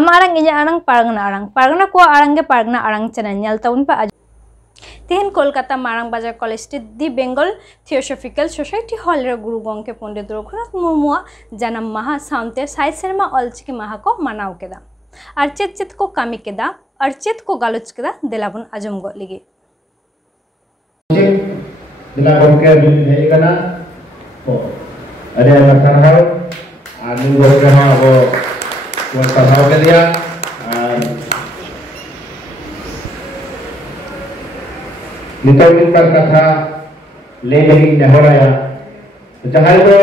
Amarang inya arang pargana ko arang ge pargana arang channel nyal taun pa Tihin Kolkata Marang Bazar College di Bengal Theosophical Society Hall re Guru Gongke Pondit Raghunath Murmu janam maha saunte sai serma olchiki maha ko manau keda archet chet ko kami keda archet ko galoch keda delabun ajum go ligi Dila Gongke hei kana ada yang terhal anu Gongke ha go terhal ke dia नितौलिकर कथा ले लगी नेहराया जहां तो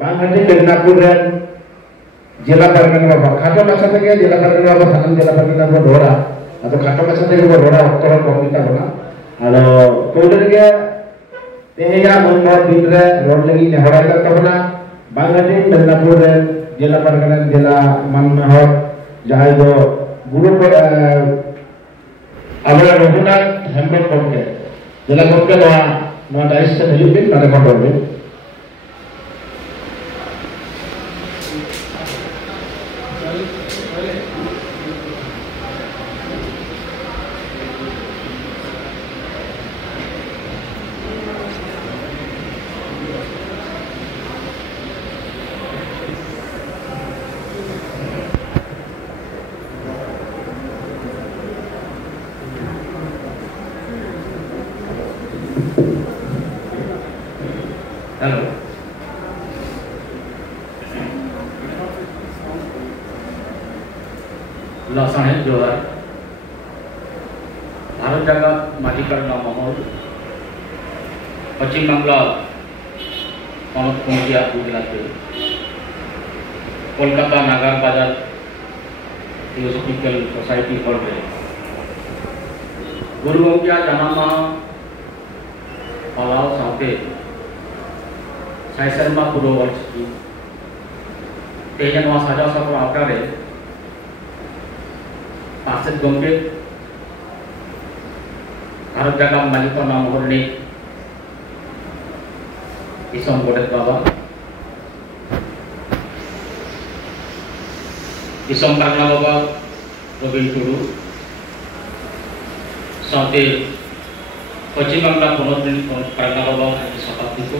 बांगहटी मिदनापुर रे जिला परगना बाबा खाटो माछा থেকে जिला परगना बाबा सानम जिला परगना बाबा ढोरा तो खाटो माछा থেকে बाबा ढोरा उत्तर कमिटा बना आलो कोइदर के तेया मनमोहन दिन रे रोड लगी नेहराया तबना बांगहटी मिदनापुर रे जिला परगना जिला मनमोहन जहां तो गुरु Abra Raghunath Hembrem Gongke, Jela Gongke noa dais se hidup bin nade kondor bin. Hello. Laksana Johar. Bharat Jagat Madhikaran Mahal. Pachim Bangla Ponot Komiti Gujarat. Kolkata Nagar Bazar Theosophical Society Hall. Guru Gongke janam maha palau sampai Sai serma puro olchiki tehnya noa saja sapro akare Paset Gongke Bharat Jagat Madhikaran Mahal ni Isom Godet Baba Isom Karna Baba Robin Turu saute Pachim Bangla Ponot Karna Baba Sapati ko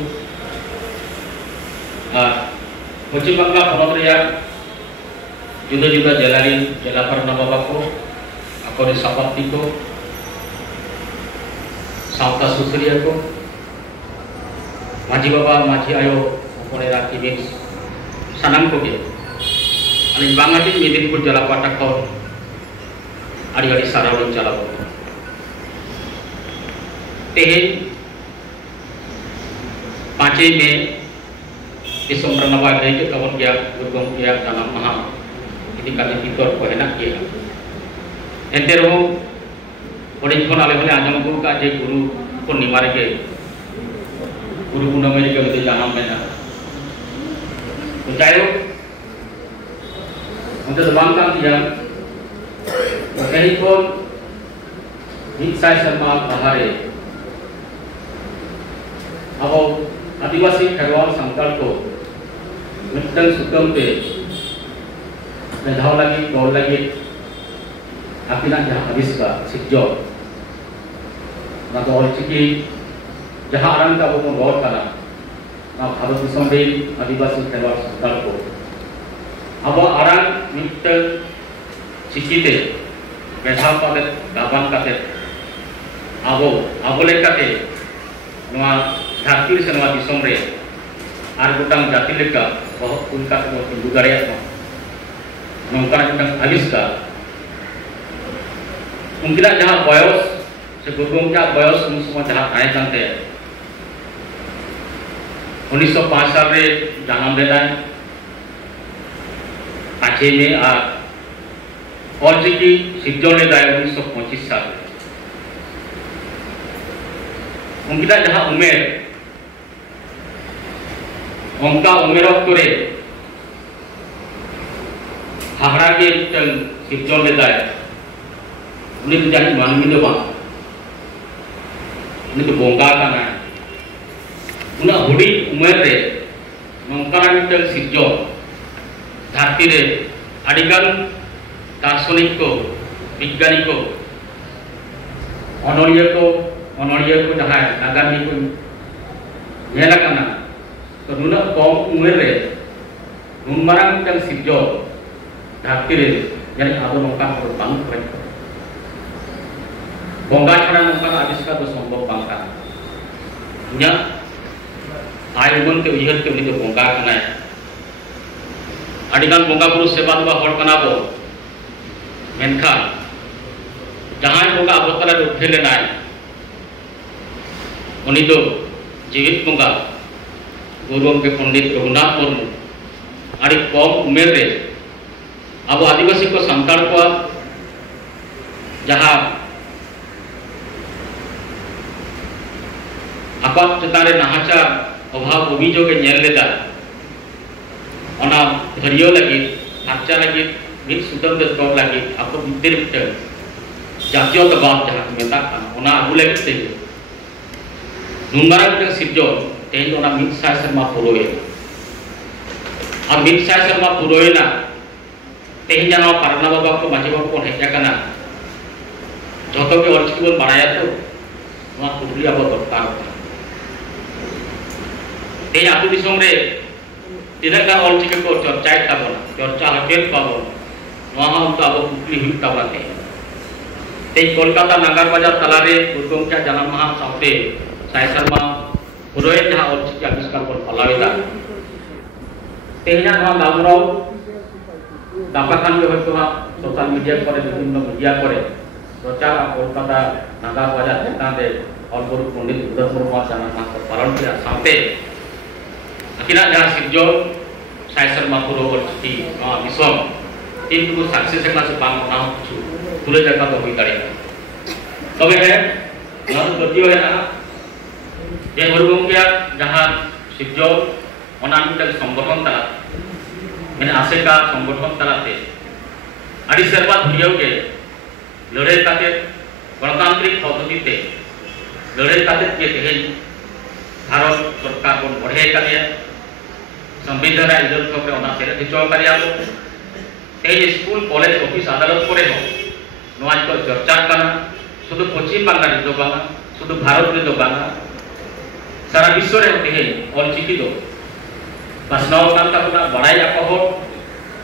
Pachim Bangla Ponot reyag juda-juda jalarin jela Karna Baba ko ako ni Sapati ko Sauta Susriya ko Maji Baba Maji Ayo opone raki bin sanam ko ge ani bangatin Medinipur jala patak ko ari-ari sarawon jalabo tehin 5 Mei Isom Pranaba Gereja Kawan Gia Guru Gongke janam maha ini kali fitur ko enak ge ente ro odin kon ale bole anjam ko ka je guru purnima ge guru purnima ge ke janam mena jayo untuk sebangkang dia kehipun Sai serma bahare abo Adivasi Kherwal Santal ko Mitang Sukam pe Medhaw lagi gaul lagi Apina jaha habis ka sikjo na to olchiki jaha arang ka bo gaul kana na Bharat Disam re Adivasi Kherwal Santal ko abo arang mitang chikite medhaw palet gaban kate abo lekate noa Dhati se noa disam re ar gotang jati leka bahwa unkat ko hindu daraya ko nongkar gotang habis ka unkila jaha boyos se Guru Gongke boyos semua jaha tahe jante 1905 साल रे janam ledan 5 Mei ar olchiki sirjon ledan 1925 साल unkila jaha umer Ongka umer oktore hahra ge teng sirjon ledai uni tu jadi manumi do bang uni tu bongga kana una hudi umer re nongkaran teng sirjon dhati re adigan दार्शनिक को विज्ञानी को अनोड़िया को जहाँ नागामी को नेलकना तो नुना कम उम्र रे नुमारंग मिटन सिरजो धरती रे यानी आदो नौका को बांग करे बोंगा छड़ा नौका आविष्कार तो संभव बांगा न्या आयुमन के उयहर के उन्हीं बोंगा कना अडिगान बोंगा बुरु सेवा दुआ हड़ कना बो मेनखा जहाँ बोंगा अबतला जो उठे लेना है उन्हीं तो जीवित बोंगा गुरुओं के पंडित रघुनाथ मुर्मू अड़ी कम उमेर रे अब आदिवासी को संताड़ को जहाँ आपात चतारे नाहाचार अभाव अभियोग के नेल लेदा ओना धरियो लगी फार्चा लगी मिट सुतम दे तोर लगी आपको बिदर बिट जातीय दबाव जहाँ मेता ओना आगु लगी ते नुनमारा बिट सिरजो तेज ओना मिट साय शर्मा पुरोए अब मिट साय शर्मा पुरोए ना तेज जाना पारना बाबा को माझी बाबा को हेजा कना जोतो के ऑलचिकी बोल बनाया तो नवा कुटली अब दरकार तेज आतु दिसोम रे तिनक का ऑलचिकी को चर्चा ताबना चर्चा हकेल पाबो नवा हम तो अब कुटली हुई ताबना तेज कोलकाता नागार बाजार तलारे गुरुगोम क्या जन्म महा साउते साय शर्मा पुरोए जहाँ ऑलचिकी आविष्कार को फलावेदा तेज ना गामराव दापाखान के हयतो सोशल मीडिया पर विभिन्न मीडिया पर प्रचार कोलकाता नागार बाजार चिताने अलगुरु पंडित उदय मुर्मू जन्म को पालन किया साथे अकिना जहाँ सिरजो साय शर्मा पुरो ऑलचिकी नवा मिशन तीन को सक्सेस क्लास बांग ना छु पूरे जगह तो हुई दाड़े तबे है नवा गतियो है ना जे गुरुगोम क्या जहाँ सिरजो अनामित संगठन तला मैंने आशेका संगठन तलाते अड़ी सर्वा धुरियों के लड़ाई काटे गणतांत्रिक पद्धति ते लड़ाई काटे के तेज भारत सरकार को बढ़े काटे संविधान इधर तो पे ओना सेरे दिचो करिया को तेज स्कूल कॉलेज ऑफिस अदालत करे हो नोआज को चर्चा करना शुद्ध पश्चिम बंगाल जो बांगा शुद्ध भारत में जो बांगा सारा विश्व रे होते हैं ऑलचिकी दो बसनाव कान का पुना बड़ाई आपको हो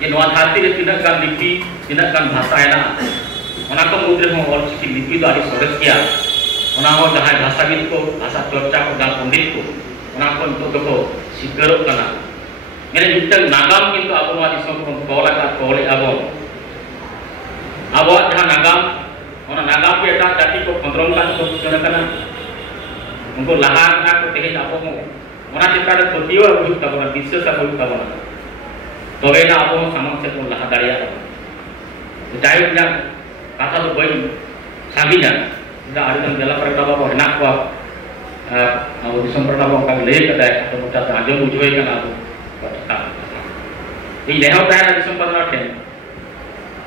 ये नवा धरती रे तिनक कान लिपि तिनक कान भाषा है ना ओना को मुद्रे हो ऑलचिकी लिपि तो आदि सरस किया ओना हो जहाँ भाषाविद को भाषा चर्चा को जान पंडित को ओना को तो को सिकरो कना मेरे मिटल नागाम किंतु अब नवा दिसम को कोला का कोले अब जहाँ नागाम ओना नागाम के एटा जाति को पंद्रम का को चुना कना उनको लहा ना को तेज आप ओना चितारे पतियो हुई तबना विशेष हुई तबना तबे ना अब सामान से को लहा दाड़िया जाय ना कथा तो बई सागिना दा आदिन बेला पर तबा को हेना को अब दिसम पर तबा का ले कदा तो मोटा आजो बुझोय कना कथा ई लेहो ताय ना दिसम पर ठे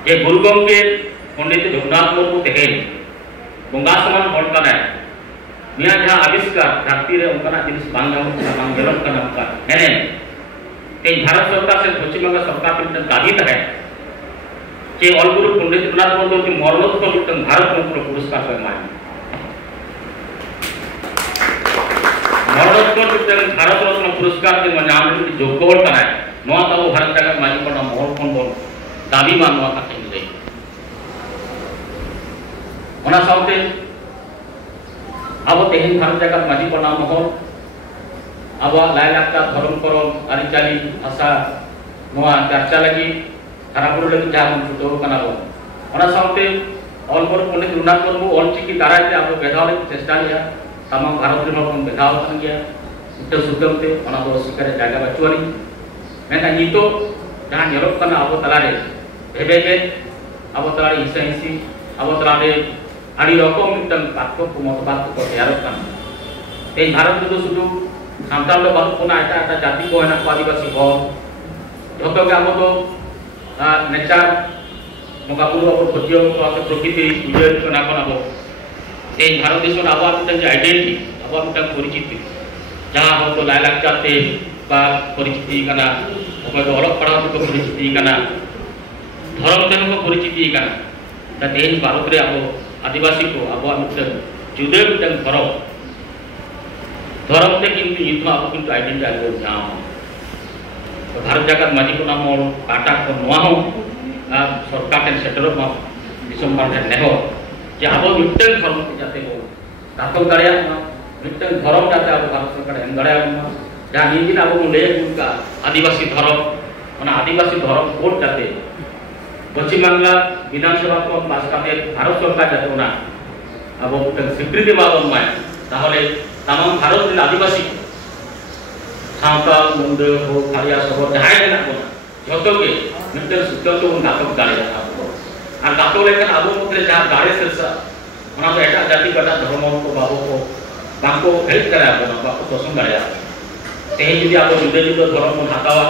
ये गुरुगोम के पंडित रघुनाथ मुर्मू तेहे बोंगा समान हड़ कना निया जहाँ आविष्कार धरती रे उनका जिनिस बांग गलत करना उनका है भारत सरकार से पश्चिम बंगाल सरकार के दाबी है कि अलगुरु पंडित रघुनाथ मुर्मू की मरणोत्तर मिटन भारत रत्न पुरस्कार को मांगे मरणोत्तर मिटन भारत रत्न पुरस्कार के नाम योग्य होता है नवा तो भारत जगत मांगे पड़ा मोहर फोन बोल दाबी मानवा का मिले ओना साउते अब तेहन भारत जगत माजी पना महल अब लायलाक्ता धर्म करम आरिचाली आशा नवा चर्चा लगी हरापुर लगी जहाँ छुटो कना बो ओना साउते अलगुरु पंडित रघुनाथ मुर्मू ऑलचिकी दाराय ते अब बेधाव ले चेष्टा लिया तमाम भारत रे हर बेधाव कन गया उठे सुतम ते ओना दो सिकरे जागा बचुआनी मेना नितो जहाँ नेरोप कना अब तलारे भेबेगे अब तलारे हिंसा हिंसी अब तलारे आड़ी रकम मिटन पाठ्य को मतबाद को तैयार करना ते भारत में तो शुद्ध सान्ताल लो बात को ना ऐसा जाति को है ना आदिवासी हो जो तो क्या तो नेचर मोगा पूर्व को खोजियो को आके प्रकृति विजय को ना को ते भारत देश में आवाज मिटन जो आइडेंटिटी आवाज मिटन परिचिति जहाँ हो तो लायलाक जाते बा परिचिति कना ओको तो अलग पढ़ा तो परिचिति कना धर्म तेन को परिचिति तेज भारत रे अब आदिवासी को अब जुदे मिटन धर्म ते किंतु अब किंतु आइडेंटिटी को जाम भारत जगत माजी को नाम काटा को नवा हो सरकार टेन सेटर मा दिसम बार नेहो जे अब मिटन धर्म जाते को दाखल दाड़िया मिटन धर्म जाते अब भारत सरकार एम दाड़िया जहाँ निजिन अब ले उनका आदिवासी धर्म आदिवासी धर्म कोड जाते पश्चिम बांग्ला विधानसभा को पास करते भारत सरकार जाते अब स्वीकृति बाबन माय ताहले तमाम भारत दिन आदिवासी सावताल मुंडे हो खालिया सब जहां देना को जतो के मिटल सुतल तो नाटक दाड़े और गातो लेकर अब मते जहां दाड़े से ओना तो एटा जाति बड़ा धर्म को बाबू को बाको हेल्प करा को बाको पोषण दाड़े तेहे जदि अब जुदे जुदे धर्म को हातावा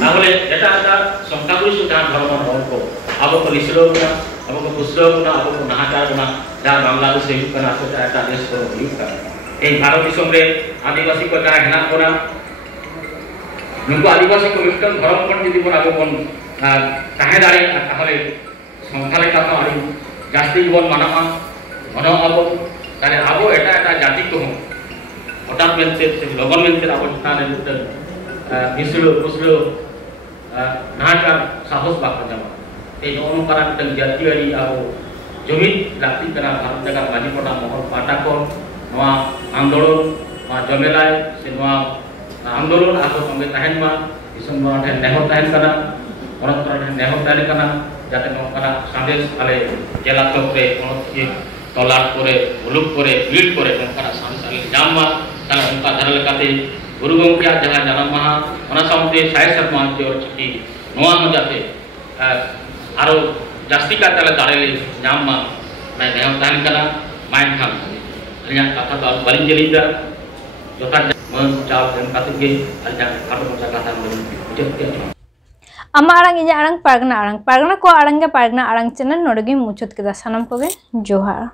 ताहले एटा एटा संख्यागरिष्ठ जहां धर्म हल को अब को रिसलो ना अब को पुसलो ना अब को नाहाकार ना जहां बांग्लादेश हिजु कना से एटा देश को हिजु कना ए भारत दिसम रे आदिवासी को जहां हेना कोना नुको आदिवासी को मिटन धर्म पण जदि बन अब बन ताहे दाड़े ताहले संख्या लेखा तो आदि जास्ति बन मानामा मन अब ताले अब एटा एटा जाति को हठात मेनते लगन मेनते अब थाने मिटन मिसलो पुसलो नाहाकार साहस बाको जमा ए नोन करा मिटन जातियारी अब जुमिद लाक्ति कना भारत जगत माजी पड़ा महल पाटा को नवा आंदोलन मा जमेलाय से नवा आंदोलन आको संगे तहन मा दिसम मा ठे नेहो तहन कना परंतु ठे नेहो तहन कना जाते नो कना संदेश आले जेला तोरे ये तलाट करे हुलुक करे बीट करे नोकरा संदेश आले जामा ताला उनका धरल काते गुरु गंगा जहां जन्म महा ओना सामते साय सम्मान के और चिठी नोआ हो जाते आरो जास्ती का ताला दाड़े जामा मैं नेहो तहन कना माइन खाम अलिया कथा तो बलिं जलिदा जोता मन चाव देन काते के अलिया काटो मचा कथा मन अमा आड़ांग इजा आड़ांग पारगना को आड़ांग के पारगना आड़ांग चैनल नोडगे मुचुत केदा सानाम कोगे जोहार।